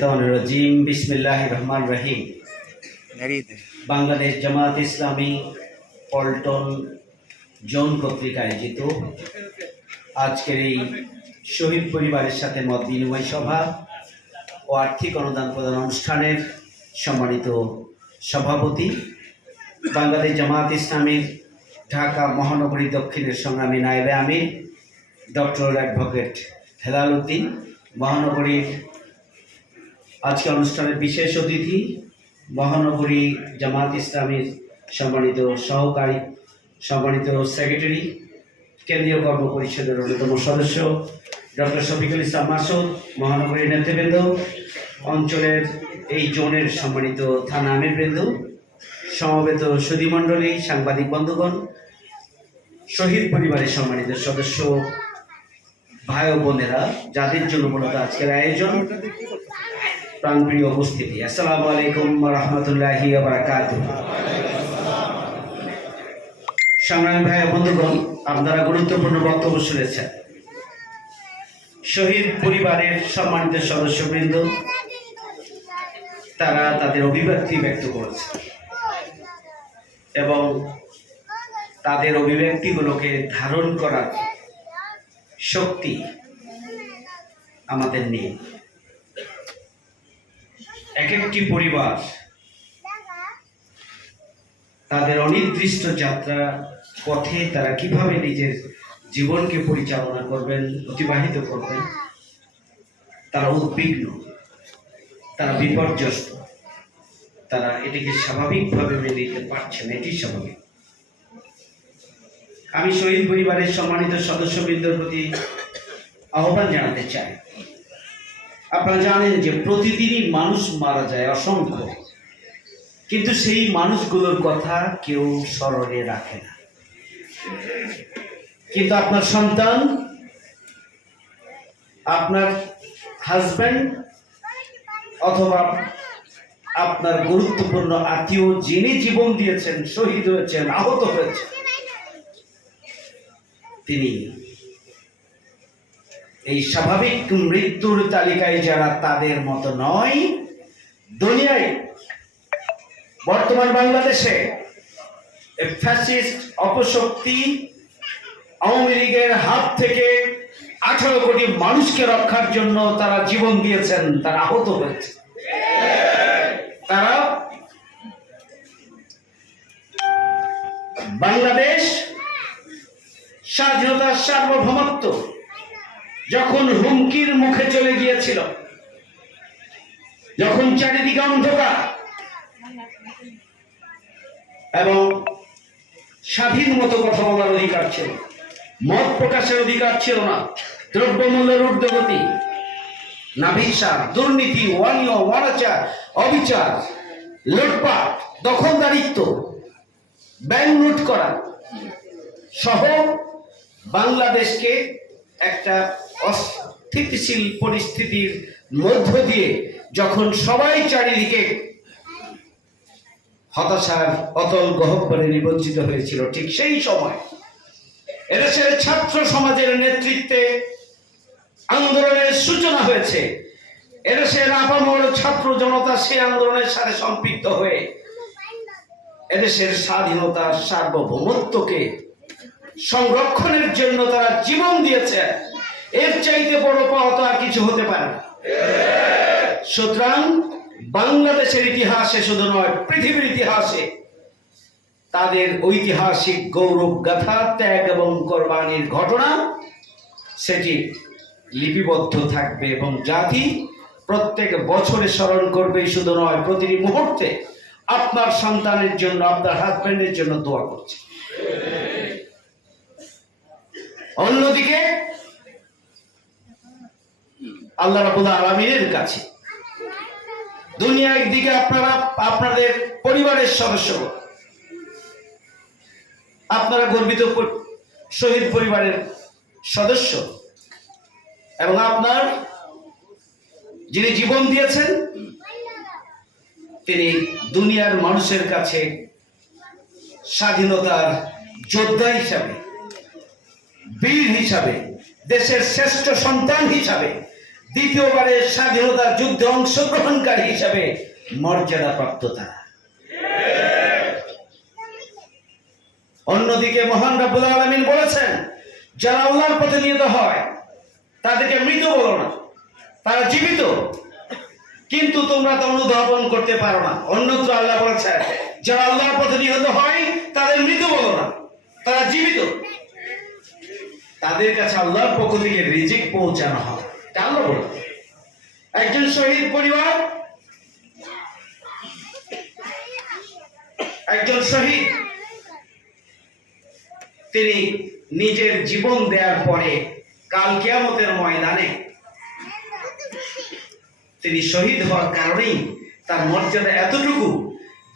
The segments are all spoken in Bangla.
রজিম বিসমিল্লাহ রহমান রহিম। বাংলাদেশ জামাত ইসলামী পল্টন জোন পত্রিকা আয়োজিত আজকের এই শহীদ পরিবারের সাথে মত বিনিময় সভা ও আর্থিক অনুদান প্রদান অনুষ্ঠানের সম্মানিত সভাপতি বাংলাদেশ জামাত ইসলামীর ঢাকা মহানগরী দক্ষিণের সংগ্রামী নায়েবে আমির ডক্টর অ্যাডভোকেট হেলাল উদ্দিন মহানগরীর আজকে অনুষ্ঠানের বিশেষ অতিথি মহানগরী জামাত ইসলামীর সম্মানিত সহকারী, সম্মানিত সেক্রেটারি, কেন্দ্রীয় কর্ম পরিষদের অন্যতম সদস্য, ডক্টর শফিকুল ইসলাম মাসুদ, মহানগরীর নেতৃবৃন্দ, অঞ্চলের এই জোনের সম্মানিত থানা আমিরবৃন্দ, সমবেত সুধীমণ্ডলী, সাংবাদিক বন্ধুগণ, শহীদ পরিবারের সম্মানিত সদস্য, ভাই বোনেরা, যাদের জন্য মূলত আজকের আয়োজন প্রাণপ্রিয় উপস্থিতি। আসসালামু আলাইকুম রহমতুল্লাহি বারাকাত ভাই বন্ধুগণ, আপনারা গুরুত্বপূর্ণ বক্তব্য শুনেছেন। শহীদ পরিবারের সম্মানিত সদস্যবৃন্দ, তারা তাদের অভিব্যক্তি ব্যক্ত করেছে এবং তাদের অভিব্যক্তিগুলোকে ধারণ করার শক্তি আমাদের নেই। এক একটি পরিবার তাদের অনির্দিষ্ট যাত্রা পথে তারা কীভাবে নিজের জীবনকে পরিচালনা করবেন, অতিবাহিত করবেন, তারা উদ্বিগ্ন, তারা বিপর্যস্ত, তারা এটিকে স্বাভাবিকভাবে মেনে নিতে পারছে না, এটি স্বাভাবিক। আমি শহীদ পরিবারের সম্মানিত সদস্যবৃন্দর প্রতি আহ্বান জানাতে চাই। আপনারা জানেন যে প্রতিদিনই মানুষ মারা যায় অসংখ্য। কিন্তু সেই মানুষগুলোর কথা কেউ স্মরণে রাখে না। কিন্তু আপনার সন্তান, আপনার হাজব্যান্ড অথবা আপনার গুরুত্বপূর্ণ আত্মীয় যিনি জীবন দিয়েছেন, শহীদ হয়েছেন, আহত হয়েছেন, তিনি এই স্বাভাবিক মৃত্যুর তালিকায় যারা তাদের মতো নয়, দুনিয়ায়, বর্তমান বাংলাদেশে ফ্যাসিস্ট অপশক্তি আওয়ামী লীগের হাত থেকে আঠারো কোটি মানুষকে রক্ষার জন্য তারা জীবন দিয়েছেন, তারা আহত হয়েছে। তারা বাংলাদেশ স্বাধীনতার সার্বভৌমত্ব যখন হুমকির মুখে চলে গিয়েছিল, যখন চারিদিকে অন্ধকার, এবং স্বাধীন মতো কথা বলার অধিকার ছিল, মত প্রকাশের অধিকার ছিল না, দ্রব্যমূল্যের ঊর্ধ্বগতি নাভিসার দুর্নীতি অনিয় অনাচার, অবিচার, লুটপাট, দখলদারিত্ব, ব্যাংক লুট করা সহ বাংলাদেশকে একটা অস্থিতিশীল পরিস্থিতির মধ্য দিয়ে যখন সবাই চারিদিকে হতাশার অতল গহব্বরে নিবঞ্চিত হয়েছিল, ঠিক সেই সময় এদেশের ছাত্র সমাজের নেতৃত্বে আন্দোলনের সূচনা হয়েছে। এদেশের আপামর ছাত্র জনতা সেই আন্দোলনের সাথে সম্পৃক্ত হয়ে এদেশের স্বাধীনতার সার্বভৌমত্বকে সংরক্ষণের জন্য তারা জীবন দিয়েছে। এর চাইতে বড় পাওয়া তো আর কিছু হতে পারে না। সুতরাং বাংলাদেশের ইতিহাসে শুধু নয়, পৃথিবীর ইতিহাসে তাদের ঐতিহাসিক গৌরব গাথা, ত্যাগ এবং কোরবানির ঘটনা সেটি লিপিবদ্ধ থাকবে এবং জাতি প্রত্যেক বছরে স্মরণ করবে, শুধু নয়, প্রতিটি মুহূর্তে আপনার সন্তানের জন্য, আপনার হাজব্যান্ডের জন্য দোয়া করছে। অন্যদিকে আল্লাহ রাবুল আলমিনের কাছে। দুনিয়া একদিকে আপনারা, আপনাদের পরিবারের সদস্য। আপনারা গর্বিত শহীদ পরিবারের সদস্য। এবং আপনার যিনি জীবন দিয়েছেন, তিনি দুনিয়ার মানুষের কাছে স্বাধীনতার যোদ্ধা হিসাবে বীর হিসাবে, দেশের শ্রেষ্ঠ সন্তান হিসাবে, দ্বিতীয়বারের স্বাধীনতার যুদ্ধে অংশগ্রহণকারী হিসাবে মর্যাদা প্রাপ্ত তারা। অন্যদিকে মহান রাব্বুল আলামিন বলেছেন, যারা আল্লাহর পথে নিহত হয়, তাদেরকে মৃত বলো না। তারা জীবিত, কিন্তু তোমরা তা অনুধাবন করতে পারো না। অন্যত্র আল্লাহ বলেছেন, যারা আল্লাহর পথে নিহত হয়, তাদের মৃত বলো না। তারা জীবিত। তাদের কাছে আল্লাহর পক্ষ থেকে রিজিক পৌঁছানো হয় আল্লাহ বলে। একজন শহীদ পরিবার, একজন শহীদ, তিনি নিজের জীবন দেওয়ার পরে কাল কেয়ামতের ময়দানে তিনি শহীদ হওয়ার কারণেই তার মর্যাদা এতটুকু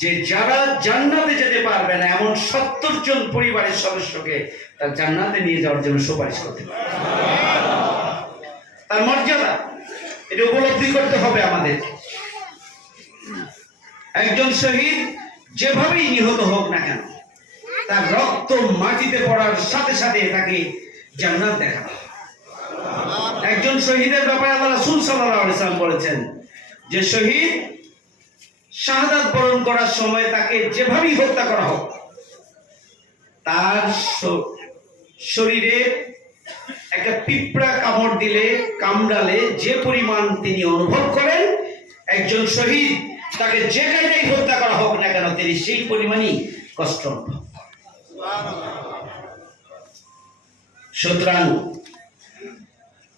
যে যারা জান্নাতে যেতে পারবে না, এমন সত্তর জন পরিবারের সদস্যকে তার জান্নাতে নিয়ে যাওয়ার জন্য সুপারিশ করতে পারে। তার মর্যাদা, এটা উপলব্ধি করতে হবে আমাদের। একজন শহীদ যেভাবেই নিহত হোক না কেন, তার রক্ত মাটিতে পড়ার সাথে সাথে তাকে জান্নাত দেখানো একজন শহীদের ব্যাপারে আল্লাহ রাসূল সাল্লাম বলেছেন যে শহীদ শাহাদাত বরণ করার সময় তাকে যেভাবেই হত্যা করা হোক, তার শরীরে একটা পিঁপড়া কামড় দিলে, কামড়ালে যে পরিমাণ তিনি অনুভব করেন, একজন শহীদ, তাকে যে কায়দায় হত্যা করা হোক না কেন, তিনি সেই পরিমাণই কষ্ট সুতরাং,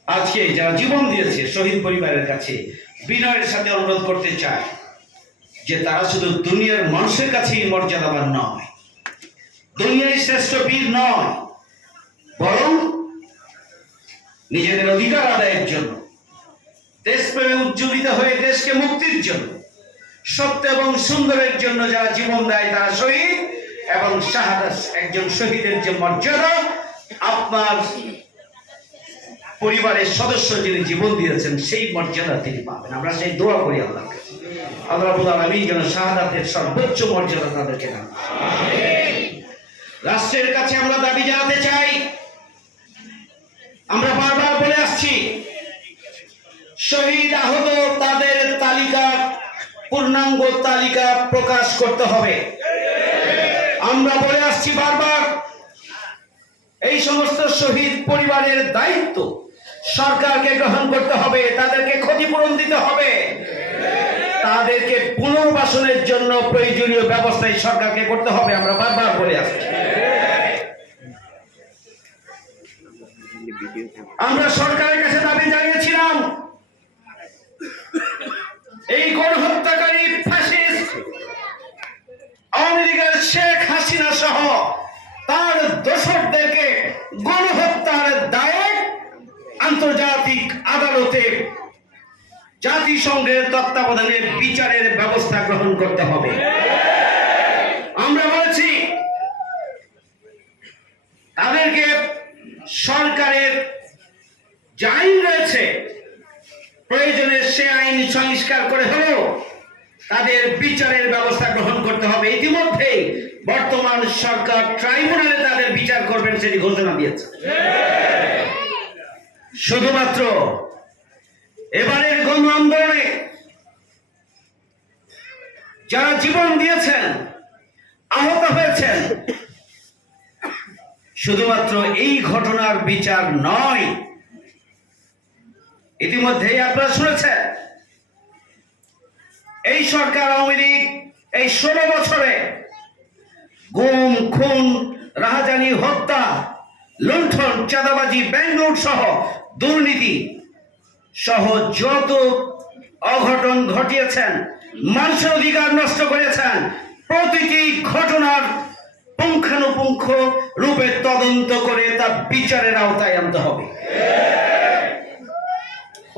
আজকে যারা জীবন দিয়েছে শহীদ পরিবারের কাছে, বিনয়ের সাথে অনুরোধ করতে চায় যে তারা শুধু দুনিয়ার মানুষের কাছেই মর্যাদাবান নয়, দুনিয়ায় শ্রেষ্ঠ বীর নয় বরং নিজেদের অধিকার আদায়ের জন্য, দেশপ্রেমে উজ্জ্বলিত হয়ে দেশকে মুক্তির জন্য, সত্য এবং সুন্দরের জন্য যারা জীবন দেয় তারা শহীদ এবং শাহাদাত একজন শহীদের যে মর্যাদা, আপনার পরিবারের সদস্য যিনি জীবন দিয়েছেন, সেই মর্যাদা তিনি পাবেন। আমরা সেই দোয়া করি আল্লাহ রাব্বুল আলামিন যেন শাহাদাতের সর্বোচ্চ মর্যাদা তাদেরকে রাষ্ট্রের কাছে আমরা দাবি জানাতে চাই আমরা বারবার বলে আসছি, শহীদ আহত তাদের তালিকা, পূর্ণাঙ্গ তালিকা প্রকাশ করতে হবে। আমরা বলে আসছি বারবার, এই সমস্ত শহীদ পরিবারের দায়িত্ব সরকারকে গ্রহণ করতে হবে, তাদেরকে ক্ষতিপূরণ দিতে হবে। তাদেরকে পুনর্বাসনের জন্য প্রয়োজনীয় ব্যবস্থায় সরকারকে করতে হবে, আমরা বারবার বলে আসছি। আমরা সরকারের কাছে দাবি জানিয়েছিলাম, এই গণহত্যাকারী ফ্যাসিস্ট আওয়ামী লীগের শেখ হাসিনা সহ তার দোষরদেরকে গণহত্যার দায়ে আন্তর্জাতিক আদালতে জাতিসংঘের তত্ত্বাবধানে বিচারের ব্যবস্থা গ্রহণ করতে হবে। আমরা বলেছি, তাদেরকে সরকারের যে আইন রয়েছে, প্রয়োজনে সে আইন সংস্কার করে হলেও তাদের বিচারের ব্যবস্থা গ্রহণ করতে হবে। ইতিমধ্যে বর্তমান সরকার ট্রাইব্যুনালে তাদের বিচার করবেন সেটি ঘোষণা দিয়েছে। শুধুমাত্র এবারের গণ আন্দোলনে যারা জীবন দিয়েছেন, আহত হয়েছেন শুধুমাত্র এই ঘটনার বিচার নয়। ইতিমধ্যেই আপনারা শুনেছেন, এই সরকার আওয়ামী লীগ এই ষোলো বছরে গুম, খুন, রাহাজানি, হত্যা, লুণ্ঠন, চাঁদাবাজি ব্যাংলোর সহ দুর্নীতি সহ যত অঘটন ঘটিয়েছেন, মানুষের অধিকার নষ্ট করেছেন, প্রতিটি ঘটনার পুঙ্খানুপুঙ্খ রূপে তদন্ত করে তা বিচারের আওতায় আনতে হবে।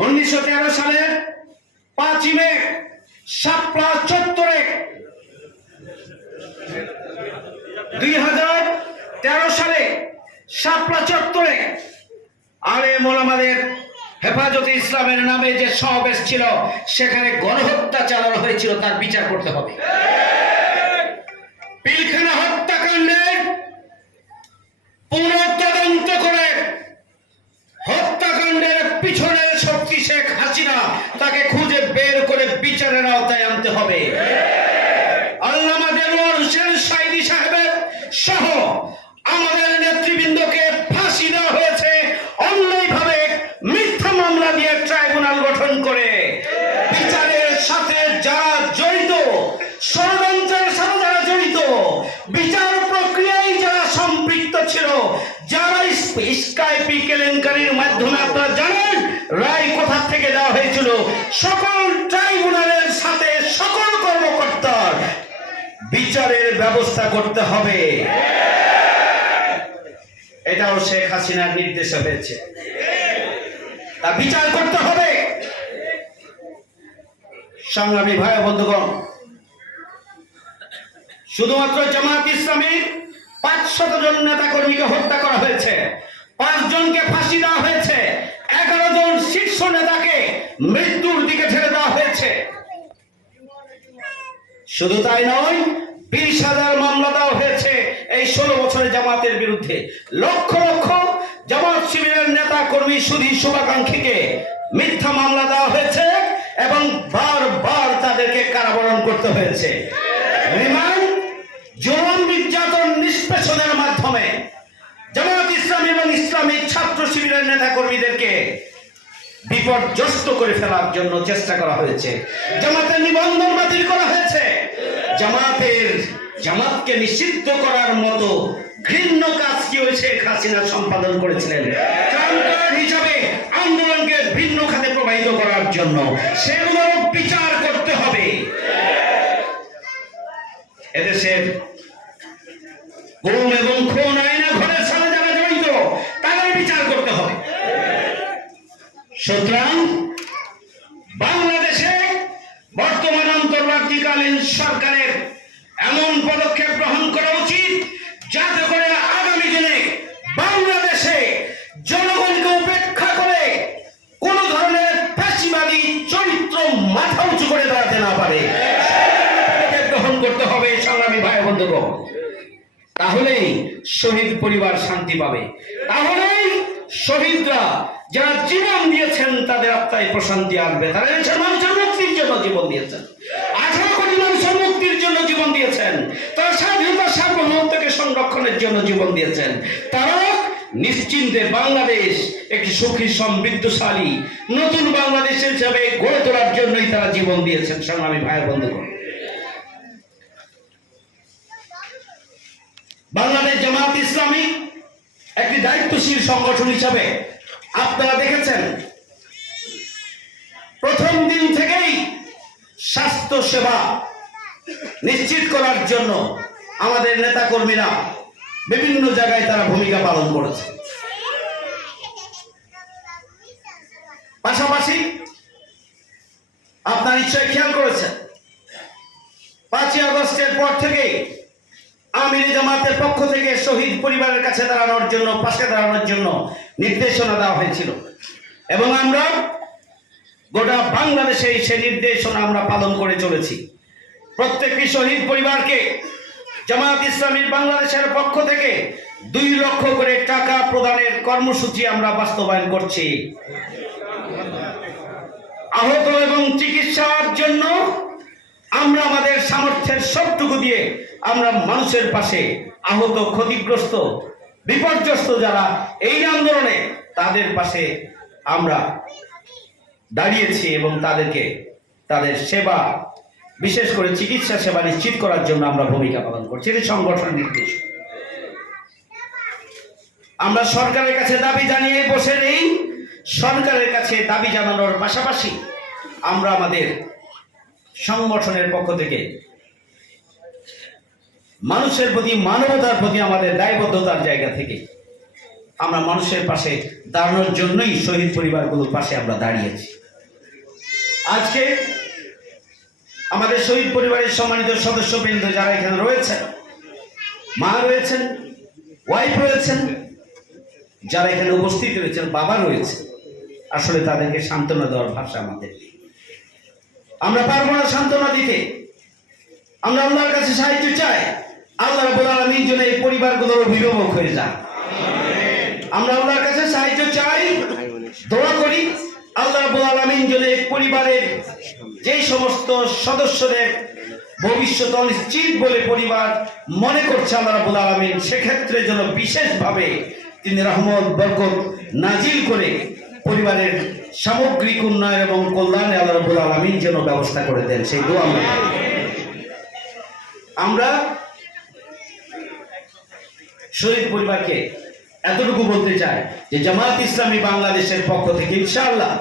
উনিশশো তেরো সালের পাঁচই মে শাপলা চত্বরে দুই হাজার তেরো সালে শাপলা চত্বরে আলে মোলামাদের হেফাজতে ইসলামের নামে যে সমাবেশ ছিল, সেখানে গণহত্যা চালানো হয়েছিল, তার বিচার করতে হবে। পিলখানা হত্যাকাণ্ডের পুনঃতদন্ত করে হত্যাকাণ্ডের পিছনের শক্তি শেখ হাসিনা তাকে খুঁজে বের করে বিচারের আওতায় আনতে হবে। আল্লামা দেলোয়ার হোসেন সাইদি সাহেবের সহ আমাদের নেতৃবৃন্দ হয়েছিল সকল ট্রাইব্যুনালের সাথে সকল কর্মকর্তার বিচারের ব্যবস্থা করতে হবে। এটাও শেখ হাসিনার নির্দেশে হয়েছে। তা বিচার করতে হবে। সংগ্রামী ভাই বন্ধুগণ, শুধুমাত্র জামাত ইসলামীর পাঁচশত জন নেতা কর্মীকে হত্যা করা হয়েছে পাঁচ জনকে ফাঁসি দেওয়া হয়েছে এগারো জন শীর্ষ নেতাকে মৃত্যুর দিকে ঠেলে দেওয়া হয়েছে। শুধু তাই নয়, বিশ হাজার মামলা দেওয়া হয়েছে এই ষোলো বছরের জামাতের বিরুদ্ধে। লক্ষ লক্ষ জামাত শিবিরের নেতা কর্মী সুধী শুভাকাঙ্ক্ষীকে মিথ্যা মামলা দেওয়া হয়েছে এবং বারবার তাদেরকে কারাবরণ করতে হয়েছে। রিমান্ড জোরম নির্যাতন নিষ্পেষণের মাধ্যমে ইসলামী এবং ইসলামিক ছাত্র শিবিরের নেতা কর্মীদেরকে বিপর্যস্ত করে ফেলার জন্য চেষ্টা করা হয়েছে। জামাতের নিবন্ধন বাতিল করা হয়েছে। জামাতের, জামাতকে নিষিদ্ধ করার মতো ঘৃণ্য কাজ কি হয়েছে হাসিনা সম্পাদন করেছিলেন? হিসাবে আন্দোলনকে ভিন্ন খাতে প্রবাহিত করার জন্য সেগুলোর বিচার করতে হবে। এদেশের গুম এবং খুন আইনা ঘরের সাথে যারা জড়িত তাদের বিচার করতে হবে সুতরাং বাংলাদেশে বর্তমান অন্তর্বর্তীকালীন সরকারের এমন পদক্ষেপ গ্রহণ করা উচিত যাতে করে আগামী দিনে বাংলাদেশে জনগণকে উপেক্ষা করে কোন ধরনের ফ্যাসিবাদী চরিত্র মাথা উঁচু করে দাঁড়াতে না পারে। গ্রহণ করতে হবে, সংগ্রামী ভাই বন্ধুগণ। তাহলেই শহীদ পরিবার শান্তি পাবে। তাহলেই শহীদরা যারা জীবন দিয়েছেন, তাদের আত্মায় প্রশান্তি আসবে। তারা দেশের মানুষের মুক্তির জন্য জীবন দিয়েছেন। আঠারো কোটি মানুষের মুক্তির জন্য জীবন দিয়েছেন। তারা স্বাধীনতা সার্বভৌমত্বকে সংরক্ষণের জন্য জীবন দিয়েছেন। তারা নিশ্চিন্তে বাংলাদেশ একটি সুখী, সমৃদ্ধশালী, নতুন বাংলাদেশ হিসাবে গড়ে তোলার জন্যই তারা জীবন দিয়েছেন, সংগ্রামী ভাই বন্ধুগণ। বাংলাদেশ জামাত ইসলামী একটি দায়িত্বশীল সংগঠন হিসাবে আপনারা দেখেছেন, প্রথম দিন থেকেই স্বাস্থ্য সেবা নিশ্চিত করার জন্য আমাদের নেতা কর্মীরা বিভিন্ন জায়গায় তারা ভূমিকা পালন করেছে। পাশাপাশি আপনারা নিশ্চয় খেয়াল করেছেন, পাঁচই আগস্টের পর থেকেই আমির জামাতের পক্ষ থেকে শহীদ পরিবারের কাছে দাঁড়ানোর জন্য, পাশে দাঁড়ানোর জন্য নির্দেশনা দেওয়া হয়েছিল। এবং আমরা গোটা বাংলাদেশে সেই নির্দেশনা আমরা পালন করে চলেছি। প্রত্যেকটি শহীদ পরিবারকে জামাত ইসলামীর বাংলাদেশের পক্ষ থেকে দুই লক্ষ করে টাকা প্রদানের কর্মসূচি আমরা বাস্তবায়ন করছি। আহত এবং চিকিৎসার জন্য আমরা আমাদের সামর্থ্যের সবটুকু দিয়ে আমরা মানুষের পাশে আহত ক্ষতিগ্রস্ত, বিপর্যস্ত যারা এই আন্দোলনে, তাদের পাশে আমরা দাঁড়িয়েছি এবং তাদেরকে তাদের সেবা, বিশেষ করে চিকিৎসা সেবা নিশ্চিত করার জন্য আমরা ভূমিকা পালন করছি। এটি সংগঠন নির্দেশ। আমরা সরকারের কাছে দাবি জানিয়ে বসে নেই। সরকারের কাছে দাবি জানানোর পাশাপাশি আমরা আমাদের সংগঠনের পক্ষ থেকে মানুষের প্রতি, মানবতার প্রতি আমাদের দায়বদ্ধতার জায়গা থেকে আমরা মানুষের পাশে দাঁড়ানোর জন্যই শহীদ পরিবারগুলোর পাশে আমরা দাঁড়িয়েছি আজকে আমাদের শহীদ পরিবারের সম্মানিত সদস্যবৃন্দ যারা এখানে রয়েছেন, মা রয়েছেন ওয়াইফ রয়েছেন, যারা এখানে উপস্থিত রয়েছেন, বাবা রয়েছে আসলে তাদেরকে সান্ত্বনা দেওয়ার ভাষা আমাদের নেই। আমরা পারব না সান্ত্বনা দিতে। আমরা আল্লাহর কাছে সাহায্য চাই। আল্লাহ রাব্বুল আলামিন যেন এই পরিবারগুলোর অভিভাবক হয়ে যায় আমরা আল্লাহর কাছে সাহায্য চাই, দোয়া করি। আল্লাহ রাব্বুল আলামিন যেন এই পরিবারের যেই সমস্ত সদস্যদের ভবিষ্যৎ অনিশ্চিত বলে পরিবার মনে করছে আল্লাহ রাব্বুল আলামিন, সেক্ষেত্রে যেন বিশেষভাবে তিনি রহমত, বরকত নাজিল করে পরিবারের সামগ্রিক উন্নয়ন এবং কল্যাণে আল্লাহ রাব্বুল আলামিন যেন ব্যবস্থা করে দেন, সেই দোয়া আমরা আমরা শহীদ পরিবারকে এতটুকু বলতে চাই যে জামাত ইসলামী বাংলাদেশের পক্ষ থেকে ইনশাআল্লাহ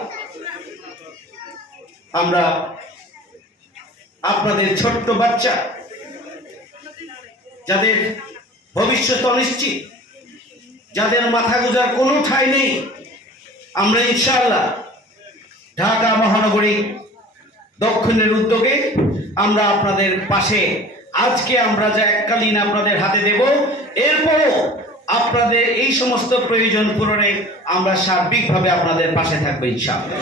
আমরা আপনাদের ছোট্ট বাচ্চা, যাদের ভবিষ্যৎ অনিশ্চিত, যাদের মাথা গুজার কোনো ঠাঁই নেই আমরা ইনশাআল্লাহ ঢাকা মহানগরী দক্ষিণের উদ্যোগে আমরা আপনাদের পাশে আজকে আমরা যা এককালীন আপনাদের হাতে দেব, এরপরও আপনাদের এই সমস্ত প্রয়োজন পূরণে আমরা সার্বিকভাবে আপনাদের পাশে থাকব ইনশাআল্লাহ।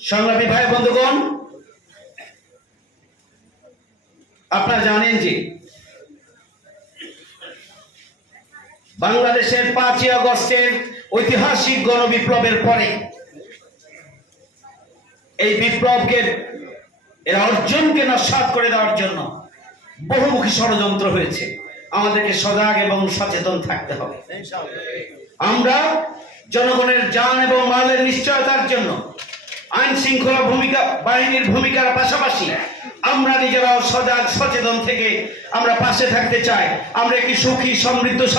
সংগ্রামী ভাই বন্ধুগণ, আপনারা জানেন যে বাংলাদেশের পাঁচই আগস্টের ঐতিহাসিক গণবিপ্লবের পরে এই বিপ্লবকে এর অর্জনকে নস্বাত করে দেওয়ার জন্য বহুমুখী ষড়যন্ত্র হয়েছে। আমাদেরকে সজাগ এবং সচেতন থাকতে হবে। আমরা জনগণের যান এবং মালের নিশ্চয়তার জন্য আইন শৃঙ্খলা ভূমিকা, বাহিনীর ভূমিকার পাশাপাশি আমরা নিজেরাও সজাগ, সচেতন থেকে আমরা পাশে থাকতে চাই। আমরা একটি সুখী, সমৃদ্ধ